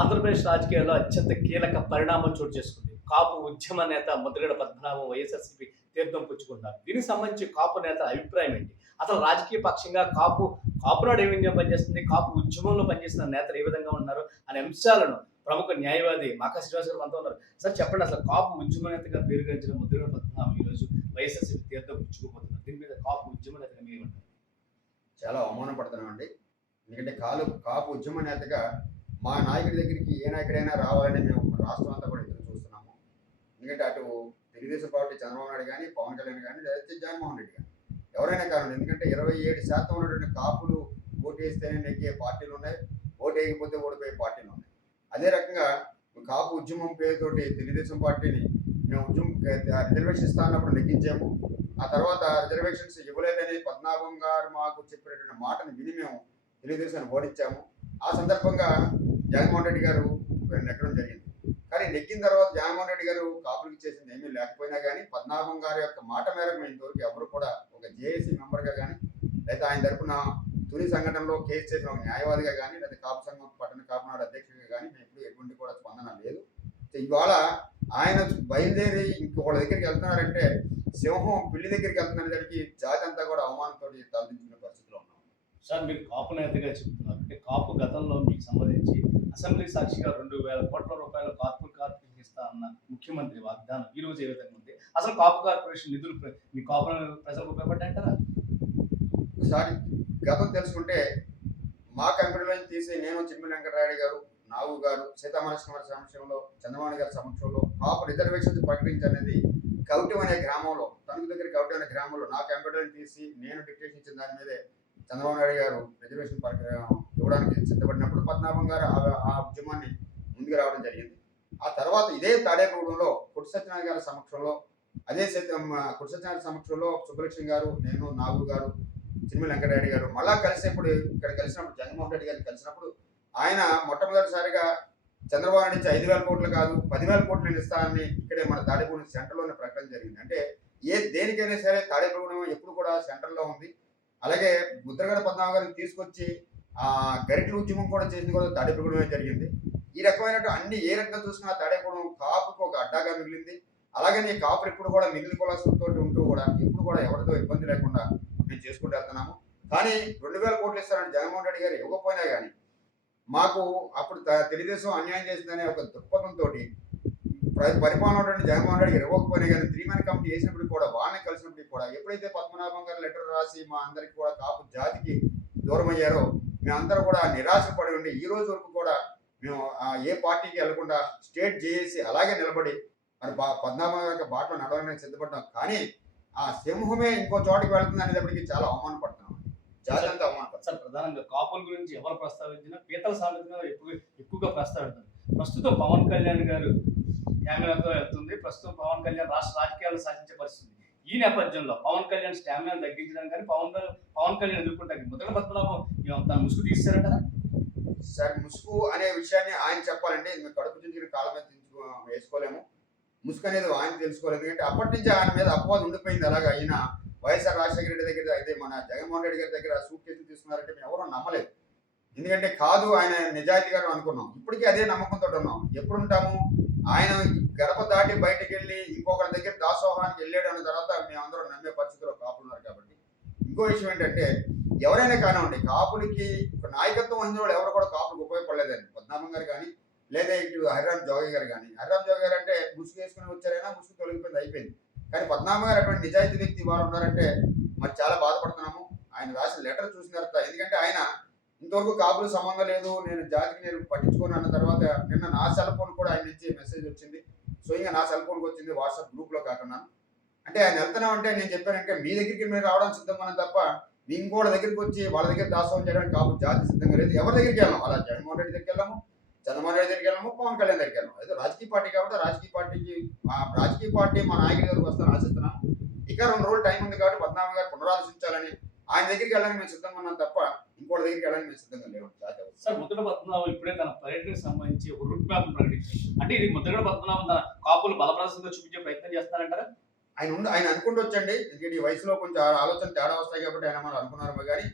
ఆంధ్రప్రదేశ్ రాజకీయాల్లో అత్యంత కీలక పరిణామం చోటు చేసుకుంది. కాపు ఉద్యమ నేత ముద్రగడ పద్మనాభం వైఎస్ఆర్‌సీపీ తీర్థం పుచ్చుకుంటున్నారు. దీనికి సంబంధించి కాపు నేత అభిప్రాయం ఏంటి? అసలు రాజకీయ పక్షంగా కాపునాడు ఏ విధంగా పనిచేస్తుంది? కాపు ఉద్యమంలో పనిచేసిన నేతలు ఏ విధంగా ఉన్నారు? అనే అంశాలను ప్రముఖ న్యాయవాది మాకా శ్రీనివాస్ గారు మనతో ఉన్నారు. సార్ చెప్పండి, అసలు కాపు ఉద్యమ నేతగా పేరుగాంచిన ముద్రగడ పద్మనాభం ఈరోజు వైఎస్ఆర్‌సీపీ తీర్థం పుచ్చుకోబోతున్నారు. దీని మీద కాపు ఉద్యమ నేతగా మీరేమంటారు? చాలా అవమానపడుతున్నామండి. ఎందుకంటే కాపు ఉద్యమ నేతగా మా నాయకుడి దగ్గరికి ఏ నాయకుడైనా రావాలని మేము రాష్ట్రం అంతా కూడా ఎదురు చూస్తున్నాము. ఎందుకంటే అటు తెలుగుదేశం పార్టీ చంద్రబాబు నాయుడు కానీ, పవన్ కళ్యాణ్ కానీ, లేకపోతే జగన్మోహన్ రెడ్డి కానీ ఎవరైనా కారణం. ఎందుకంటే 27% ఉన్నటువంటి కాపులు ఓటేస్తేనే నెగ్గే పార్టీలు ఉన్నాయి, ఓటు వేయకపోతే ఓడిపోయే పార్టీలు ఉన్నాయి. అదే రకంగా కాపు ఉద్యమం పేరుతోటి తెలుగుదేశం పార్టీని మేము రిజర్వేషన్ ఇస్తా అన్నప్పుడు నెగ్గించాము. ఆ తర్వాత రిజర్వేషన్స్ ఇవ్వలేదని పద్మనాభం గారు మాకు చెప్పినటువంటి మాటను విని మేము తెలుగుదేశాన్ని ఓడించాము. ఆ సందర్భంగా జగన్మోహన్ రెడ్డి గారు నెగ్గడం జరిగింది. కానీ నెగ్గిన తర్వాత జగన్మోహన్ రెడ్డి గారు కాపులకి చేసింది ఏమీ లేకపోయినా కానీ పద్మనాభం గారి యొక్క మాట మేరకు మేము ఇంతవరకు ఎవరు కూడా ఒక జేఏసీ మెంబర్గా కానీ, లేదా ఆయన తరఫున తుని సంఘటనలో కేసు చేసిన ఒక న్యాయవాదిగా కానీ, లేదా కాపు సంఘం పట్టణ కాపునాడు అధ్యక్షుడిగా కానీ మేము ఎప్పుడు ఎటువంటి కూడా స్పందన లేదు. ఇవాళ ఆయన బయలుదేరి ఇంకొకళ్ళ దగ్గరికి వెళ్తున్నారంటే సింహం పిల్లి దగ్గరికి వెళ్తున్న దానికి జాతి అంతా కూడా అవమానంతో తలదించుకునే పరిస్థితిలో ఉన్నాం. సార్, మీరు కాపు నేతగా చెప్తున్నారు. అంటే కాపు గతంలో మీకు సంబంధించి అసెంబ్లీ సాక్షిగా 2,000 కోట్ల రూపాయల కార్పొరేషన్ ఇస్తా అన్న ముఖ్యమంత్రి వాగ్దానం ఈ రోజు ఏ విధంగా ఉంది? అసలు కాపు కార్పొరేషన్ నిధులు మీ కాపు ప్రజలకు ఉపయోగపడ్డాయంటారా? ఒకసారి గతం తెలుసుకుంటే మా కంపెనీలో తీసి నేను చిమ్మిలి వెంకటరాయుడు గారు, నాగు గారు, సీతామహాలక్ష్మి సమక్షంలో, చంద్రబాబు గారి సమక్షంలో కాపు రిజర్వేషన్స్ ప్రకటించనేది కౌటం అనే గ్రామంలో, తణుకు దగ్గర కౌటం అనే గ్రామంలో నా కంప్యూటర్ని తీసి నేను డిక్టేషన్ ఇచ్చిన దాని మీదే చంద్రబాబు నాయుడు గారు రిజర్వేషన్ ఇవ్వడానికి సిద్ధపడినప్పుడు పద్మనాభం గారు ఆ ఉద్యమాన్ని ముందుకు రావడం జరిగింది. ఆ తర్వాత ఇదే తాడేపూడంలో కుడి సత్యనారాయణ గారి సమక్షంలో, అదే కుడి సత్యనారాయణ సమక్షంలో సుబ్బలక్ష్మి గారు, నేను, నాగు గారు, చిమ్మిలి వెంకటరెడ్డి గారు మళ్ళా కలిసినప్పుడు ఇక్కడ కలిసినప్పుడు జగన్మోహన్ రెడ్డి గారిని కలిసినప్పుడు ఆయన మొట్టమొదటిసారిగా చంద్రబాబు నుంచి 5,000 కోట్లు కాదు 10,000 కోట్లు నేను ఇస్తానని ఇక్కడే మన తాడేపూడి సెంటర్లోనే ప్రకటన జరిగింది. అంటే దేనికైనా సరే తాడేపూడి ఎప్పుడు కూడా సెంటర్లో ఉంది. అలాగే ముద్రగడ పద్మనాభం గారిని తీసుకొచ్చి గరిటల ఉద్యమం కూడా చేసింది కూడా తాడేపూడిలోనే జరిగింది. ఈ రకమైనటువంటి అన్ని ఏ రకంగా చూసినా తాడేపూడి కాపుకు ఒక అడ్డాగా మిగిలింది. అలాగని కాపులు ఇప్పుడు కూడా మిగిలిన కులాసులతో ఉంటూ కూడా ఇప్పుడు కూడా ఎవరితో ఇబ్బంది లేకుండా మేము చేసుకుంటూ వెళ్తున్నాము. కానీ 2,000 కోట్లు ఇస్తారని జగన్మోహన్ రెడ్డి గారు ఇవ్వకపోయినా కానీ మాకు అప్పుడు తెలుగుదేశం అన్యాయం చేసిందనే ఒక దృక్పథంతో పరిపాలన జగన్మోహన్ రెడ్డి గారు ఇవ్వకపోయినా కానీ 3-man కమిటీ వేసినప్పుడు కూడా వాళ్ళని కలిసినప్పటికీ కూడా ఎప్పుడైతే పద్మనాభం గారు లెటర్ రాసి మా అందరికి కూడా కాపు జాతికి దూరం అయ్యారో మేమందరూ కూడా నిరాశ పడి ఉండి ఈ రోజు వరకు కూడా మేము ఏ పార్టీకి వెళ్లకుండా స్టేట్ జేఏసీ అలాగే నిలబడి మరి పద్మనాభం గారి బాటలో నడవడానికి సిద్ధపడ్డాం. కానీ ఆ సింహమే ఇంకో చోటికి వెళ్తుంది అనేటప్పటికీ చాలా అవమానపడుతున్నాం. జాతి అంతా అవమానపడుతుంది. సార్, ప్రధానంగా కాపుల గురించి ఎవరు ప్రస్తావించినా పీతల సామెతగా ఎక్కువగా ప్రస్తావిస్తారు. ప్రస్తుతం పవన్ కళ్యాణ్ గారు స్టామినాతో వెళ్తుంది. ప్రస్తుతం పవన్ కళ్యాణ్ రాష్ట్ర రాజకీయాలు సాధించే పరిస్థితి. ఈ నేపథ్యంలో పవన్ కళ్యాణ్ స్టామినాను తగ్గించడం కానీ పవన్ కళ్యాణ్ ఎదుర్కొంటారు. ముద్రగడ పద్మనాభం తన ముసుగు తీస్తారంటారా? సార్, ముసుగు అనే విషయాన్ని ఆయన చెప్పాలంటే మేము కడుపు చించిన కాళ్ళ మీద వేసుకోలేము. ముసుగు అనేది ఆయన తెలుసుకోలేదు. ఎందుకంటే అప్పటి నుంచి ఆయన మీద అపవాదం ఉండిపోయింది. అలాగా ఆయన వైఎస్ఆర్ రాజశేఖర రెడ్డి దగ్గర అయితే మన జగన్మోహన్ రెడ్డి గారి దగ్గర సూట్ కేసులు తీసుకున్నారంటే మేము ఎవరూ నమ్మలేదు. ఎందుకంటే కాదు ఆయన నిజాయితీ గారు అనుకున్నాం. ఇప్పటికీ అదే నమ్మకంతో ఉన్నాం. ఎప్పుడు ఉంటాము, ఆయన గడప దాటి బయటకు వెళ్ళి ఇంకొకరి దగ్గర దాసోహానికి వెళ్ళాడు అన్న తర్వాత మేమందరం నమ్మే పరిస్థితిలో కాపులున్నారు. కాబట్టి ఇంకో విషయం ఏంటంటే ఎవరైనా కానివ్వండి కాపులకి నాయకత్వం అందిన వాళ్ళు ఎవరు కూడా కాపులకు ఉపయోగపడలేదండి. పద్మనాభం గారు కానీ లేదా ఇటు హరిరామ్ జోగి గారు కానీ. హరిరామ్ జోగి గారు అంటే ముసుగు వేసుకుని వచ్చారైనా ముసుగు తొలగిపోయింది, అయిపోయింది. కానీ పద్మనాభం గారు అటువంటి నిజాయితీ వ్యక్తి వారు ఉన్నారంటే మరి చాలా బాధపడుతున్నాము. ఆయన రాసిన లెటర్ చూసిన తర్వాత, ఎందుకంటే ఆయన ఇంతవరకు కాపులు సంబంధం లేదు, నేను జాతికి నేను పట్టించుకోను అన్న తర్వాత నిన్న నా సెల్ ఫోన్ కూడా ఆయన నుంచి మెసేజ్ వచ్చింది. స్వయంగా నా సెల్ ఫోన్కి వచ్చింది, వాట్సాప్ గ్రూప్లో కాకుండా. అంటే ఆయన వెళ్తున్నామంటే నేను చెప్పానంటే మీ దగ్గరికి మీరు రావడం సిద్ధమని తప్ప ఇంకోళ్ళ దగ్గరికి వచ్చి వాళ్ళ దగ్గర దాసోహం చేయడానికి కాపు జాతి సిద్ధంగా లేదు. ఎవరి దగ్గరికి వెళ్ళాము, అలా జగన్మోహన్ రెడ్డి దగ్గరికి వెళ్ళాము, చంద్రబాబు నాయుడు దగ్గరికి వెళ్ళాము, పవన్ కళ్యాణ్ దగ్గరికి వెళ్ళాము. అయితే రాజకీయ పార్టీ కాబట్టి రాజకీయ పార్టీ మా నాయకుడి దగ్గరకు వస్తాను ఆశిస్తున్నాము. ఇక 2 రోజులు టైం ఉంది కాబట్టి పద్మనాభం గారు పునరాలోచించాలని ఆయన దగ్గరికి వెళ్ళడానికి మేము సిద్ధంగా ఉన్నాం తప్ప ఇంకోటి దగ్గరికి వెళ్ళడానికి మేము సిద్ధంగా లేవు. సార్, ముద్రగడ పద్మనాభం ఇప్పుడే తన పర్యటనకు సంబంధించి ఒక రూట్ మ్యాప్ ప్రకటించారు. అంటే ఇది ముద్రగడ పద్మనాభం తన కాపులు బలప్రదర్శనగా చూపించే ప్రయత్నం చేస్తారంటారా? ఆయన అనుకుంటూ వచ్చండి. ఎందుకంటే ఈ వయసులో కొంచెం ఆలోచన తేడా వస్తాయి కాబట్టి ఆయన మనం అనుకున్నారేమో. కానీ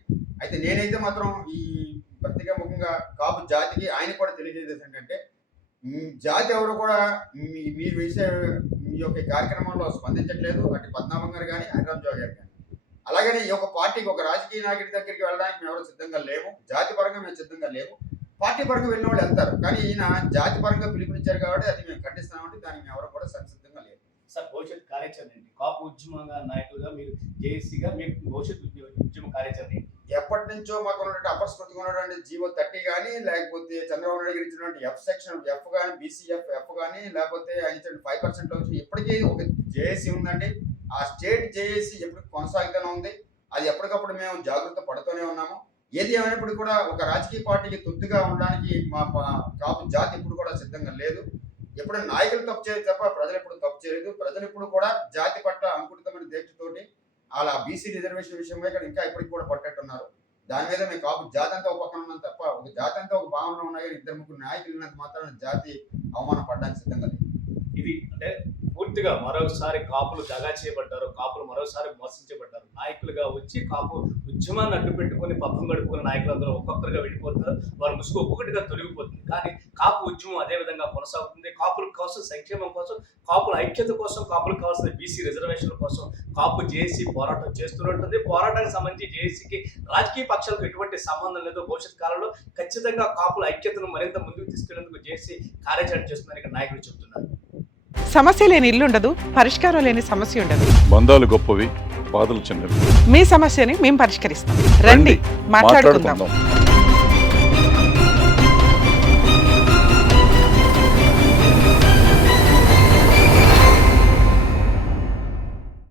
అయితే నేనైతే మాత్రం ఈ పత్రికా ముఖంగా కాపు జాతికి ఆయన కూడా తెలియజేసేది ఏంటంటే జాతి ఎవరు కూడా మీ వేసే మీ యొక్క కార్యక్రమంలో స్పందించట్లేదు. అటు పద్మనాభం గారు కానీ హరిరామ్ జోగి గారు కానీ. అలాగని ఈ యొక్క పార్టీకి ఒక రాజకీయ నాయకుడి దగ్గరికి వెళ్ళడానికి మేము ఎవరు సిద్ధంగా లేము. జాతి పరంగా మేము సిద్ధంగా లేము. పార్టీ పరంగా వెళ్ళిన వాళ్ళు వెళ్తారు. కానీ ఈయన జాతి పరంగా పిలుపునిచ్చారు కాబట్టి అది మేము ఖండిస్తామంటే దానికి మేము ఎవరు కూడా సంసిద్ధంగా లేము. సార్ భవిష్యత్ కార్యాచరణ ఏంటి? కాపు ఉద్యమంగా నాయకులుగా మీరు జేఏసీగా మీరు భవిష్యత్ ఉద్యమ కార్యాచరణ ఏంటి? ఎప్పటి నుంచో మాకు ఉన్నటువంటి అపస్కృతిగా ఉన్నటువంటి జీవో 30 కానీ, లేకపోతే చంద్రబాబు నాయుడు గారు ఇచ్చినటువంటి ఎఫ్ సెక్షన్ ఎఫ్ కానీ, బీసీఎఫ్ ఎఫ్ కానీ, లేకపోతే ఆయన ఇచ్చిన 5% వచ్చి ఇప్పటికీ ఒక జేఏసీ ఉందండి. ఆ స్టేట్ జేఏసీ ఎప్పటికి కొనసాగుతూనే ఉంది. అది ఎప్పటికప్పుడు మేము జాగ్రత్త పడుతూనే ఉన్నాము. ఏది ఏమైనప్పుడు కూడా ఒక రాజకీయ పార్టీకి తొత్తుగా ఉండడానికి మా కాపు జాతి ఇప్పుడు కూడా సిద్ధంగా లేదు. ఎప్పుడు నాయకులు తప్పు చేయదు తప్ప ప్రజలు ఎప్పుడు తప్పు చేయలేదు. ప్రజలు ఇప్పుడు కూడా జాతి పట్ల అంకురితమైన దీక్షతోటి అలా బీసీ రిజర్వేషన్ విషయంలో ఇక్కడ ఇంకా ఇప్పటికి కూడా పట్టేట్టున్నారు. దాని మీద మేము కాపు జాతి అంతా ఒక పక్కన ఉన్నాం తప్ప ఒక జాతి అంతా ఒక భావన ఉన్నాయి. 2-3 నాయకులు ఉన్నంత మాత్రాన జాతి అవమానం పడడానికి సిద్ధంగా లేదు. ఇది అంటే పూర్తిగా మరోసారి కాపులు దగా చేయబడ్డారు, కాపులు మరోసారి మోసించబడ్డారు. నాయకులుగా వచ్చి కాపు ఉద్యమాన్ని అడ్డు పెట్టుకుని పబ్బం గడుపుకున్న నాయకులందరూ ఒక్కొక్కరుగా విడిపోతున్నారు. వారి ముసుగు ఒక్కొక్కటిగా తొలగిపోతుంది. కానీ కాపు ఉద్యమం అదే విధంగా కొనసాగుతుంది. కాపుల కోసం, సంక్షేమం కోసం, కాపుల ఐక్యత కోసం, కాపులకు కావాల్సిన బీసీ రిజర్వేషన్ల కోసం కాపు జేఏసీ పోరాటం చేస్తున్నట్టుంది. పోరాటానికి సంబంధించి జేఏసీకి రాజకీయ పక్షాలకు ఎటువంటి సంబంధం లేదు. భవిష్యత్ కాలంలో ఖచ్చితంగా కాపుల ఐక్యతను మరింత ముందుకు తీసుకెళ్లేందుకు జేఏసీ కార్యాచరణ చేస్తుందని ఇక్కడ నాయకులు చెబుతున్నారు. సమస్య లేని ఇల్లు ఉండదు, పరిష్కారం లేని సమస్య ఉండదు. బంధాలు గొప్పవి, బాధలు చిన్నవి. మీ సమస్యని మేము పరిష్కరిస్తాం. రండి మాట్లాడుకుందాం.